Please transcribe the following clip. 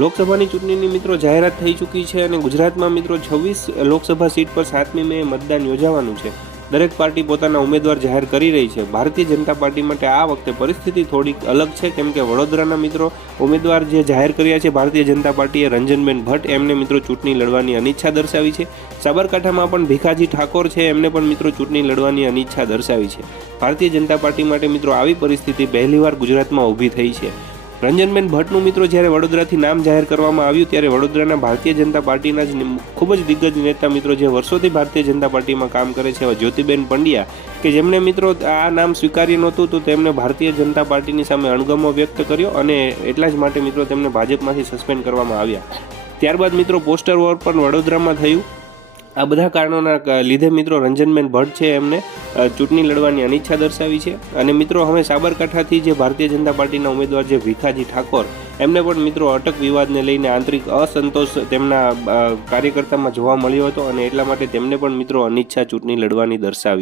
લોકસભાની ચૂંટણીની મિત્રો જાહેરાત થઈ ચૂકી છે અને ગુજરાતમાં મિત્રો છવ્વીસ લોકસભા સીટ પર સાતમી મે મતદાન યોજાવાનું છે. દરેક પાર્ટી પોતાના ઉમેદવાર જાહેર કરી રહી છે. ભારતીય જનતા પાર્ટી માટે આ વખતે પરિસ્થિતિ થોડીક અલગ છે, કેમ કે વડોદરાના મિત્રો ઉમેદવાર જે જાહેર કર્યા છે, ભારતીય જનતા પાર્ટીએ રંજનબેન ભટ્ટ એમને મિત્રો ચૂંટણી લડવાની અનિચ્છા દર્શાવી છે. સાબરકાંઠામાં પણ ભીખાજી ઠાકોર છે, એમને પણ મિત્રો ચૂંટણી લડવાની અનિચ્છા દર્શાવી છે. ભારતીય જનતા પાર્ટી માટે મિત્રો આવી પરિસ્થિતિ પહેલીવાર ગુજરાતમાં ઊભી થઈ છે. રંજનબેન ભટ્ટનું મિત્રો જ્યારે વડોદરાથી નામ જાહેર કરવામાં આવ્યું ત્યારે વડોદરાના ભારતીય જનતા પાર્ટીના જ ખૂબ જ દિગ્ગજ નેતા મિત્રો જે વર્ષોથી ભારતીય જનતા પાર્ટીમાં કામ કરે છે એવા જ્યોતિબેન પંડ્યા, કે જેમણે મિત્રો આ નામ સ્વીકાર્ય નહોતું તો તેમણે ભારતીય જનતા પાર્ટીની સામે અણગમો વ્યક્ત કર્યો અને એટલા જ માટે મિત્રો તેમને ભાજપમાંથી સસ્પેન્ડ કરવામાં આવ્યા. ત્યારબાદ મિત્રો પોસ્ટર વોર પણ વડોદરામાં થયું. આ બધા કારણોના લીધે મિત્રો રંજનબેન ભટ્ટ છે એમને ચૂંટણી લડવાની અનિચ્છા દર્શાવી છે. અને મિત્રો હવે સાબરકાંઠાથી જે ભારતીય જનતા પાર્ટીના ઉમેદવાર જે ભીખાજી ઠાકોર, એમને પણ મિત્રો અટક વિવાદને લઈને આંતરિક અસંતોષ તેમના કાર્યકર્તામાં જોવા મળ્યો હતો અને એટલા માટે તેમને પણ મિત્રો અનિચ્છા ચૂંટણી લડવાની દર્શાવી